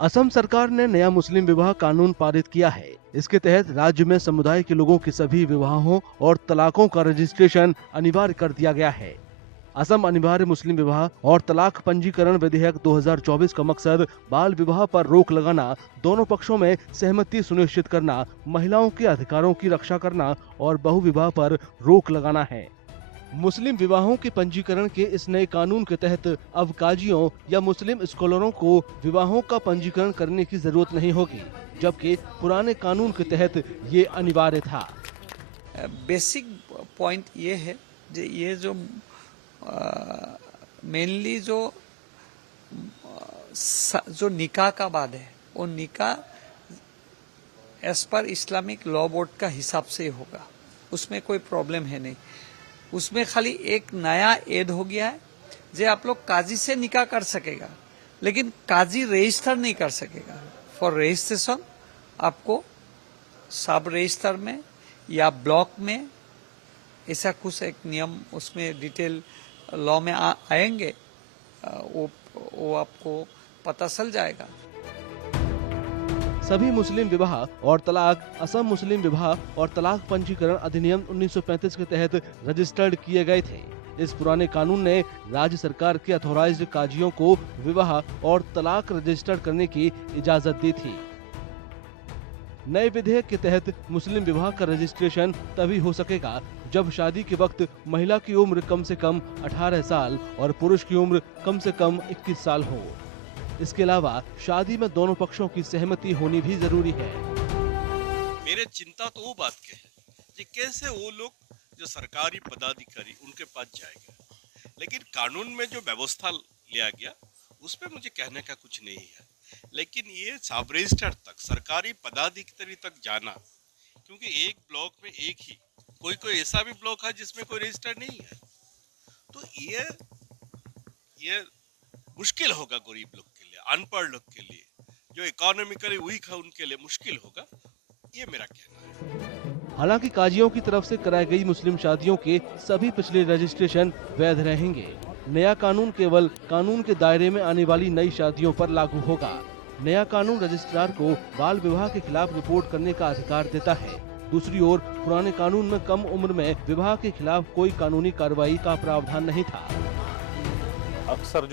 असम सरकार ने नया मुस्लिम विवाह कानून पारित किया है। इसके तहत राज्य में समुदाय के लोगों के सभी विवाहों और तलाकों का रजिस्ट्रेशन अनिवार्य कर दिया गया है। असम अनिवार्य मुस्लिम विवाह और तलाक पंजीकरण विधेयक 2024 का मकसद बाल विवाह पर रोक लगाना, दोनों पक्षों में सहमति सुनिश्चित करना, महिलाओं के अधिकारों की रक्षा करना और बहुविवाह पर रोक लगाना है। मुस्लिम विवाहों के पंजीकरण के इस नए कानून के तहत अब काजियों या मुस्लिम स्कॉलरों को विवाहों का पंजीकरण करने की जरूरत नहीं होगी, जबकि पुराने कानून के तहत ये अनिवार्य था। बेसिक पॉइंट ये है ये जो मेनली जो निकाह का बाद है वो निकाह as per Islamic law board का हिसाब से होगा, उसमें कोई प्रॉब्लम है नहीं। उसमें खाली एक नया ऐड हो गया है जो आप लोग काजी से निकाह कर सकेगा, लेकिन काजी रजिस्टर नहीं कर सकेगा। फॉर रजिस्ट्रेशन आपको सब रजिस्टर में या ब्लॉक में ऐसा कुछ एक नियम उसमें डिटेल लॉ में आएंगे, वो आपको पता चल जाएगा। सभी मुस्लिम विवाह और तलाक असम मुस्लिम विवाह और तलाक पंजीकरण अधिनियम 1935 के तहत रजिस्टर्ड किए गए थे। इस पुराने कानून ने राज्य सरकार के अथॉराइज्ड काजियों को विवाह और तलाक रजिस्टर्ड करने की इजाजत दी थी। नए विधेयक के तहत मुस्लिम विवाह का रजिस्ट्रेशन तभी हो सकेगा जब शादी के वक्त महिला की उम्र कम से कम 18 साल और पुरुष की उम्र कम से कम 21 साल हो। इसके अलावा शादी में दोनों पक्षों की सहमति होनी भी जरूरी है। मेरे चिंता तो वो बात के है कि कैसे वो लोग जो सरकारी पदाधिकारी उनके पास जाएगा, लेकिन कानून में जो व्यवस्था लिया गया उसमें मुझे कहने का कुछ नहीं है, लेकिन ये सब रजिस्टर तक सरकारी पदाधिकारी तक जाना, क्योंकि एक ब्लॉक में एक ही कोई ऐसा भी ब्लॉक है जिसमें कोई रजिस्टर नहीं है, तो ये मुश्किल होगा गरीब लोग के लिए, अनपढ़ लोग के लिए, जो इकोनॉमिकली वीक है उनके लिए मुश्किल होगा, ये मेरा कहना है। हालांकि काजियों की तरफ से कराई गई मुस्लिम शादियों के सभी पिछले रजिस्ट्रेशन वैध रहेंगे। नया कानून केवल कानून के दायरे में आने वाली नई शादियों पर लागू होगा। नया कानून रजिस्ट्रार को बाल विवाह के खिलाफ रिपोर्ट करने का अधिकार देता है। दूसरी ओर पुराने कानून में कम उम्र में विवाह के खिलाफ कोई कानूनी कार्रवाई का प्रावधान नहीं था। अक्सर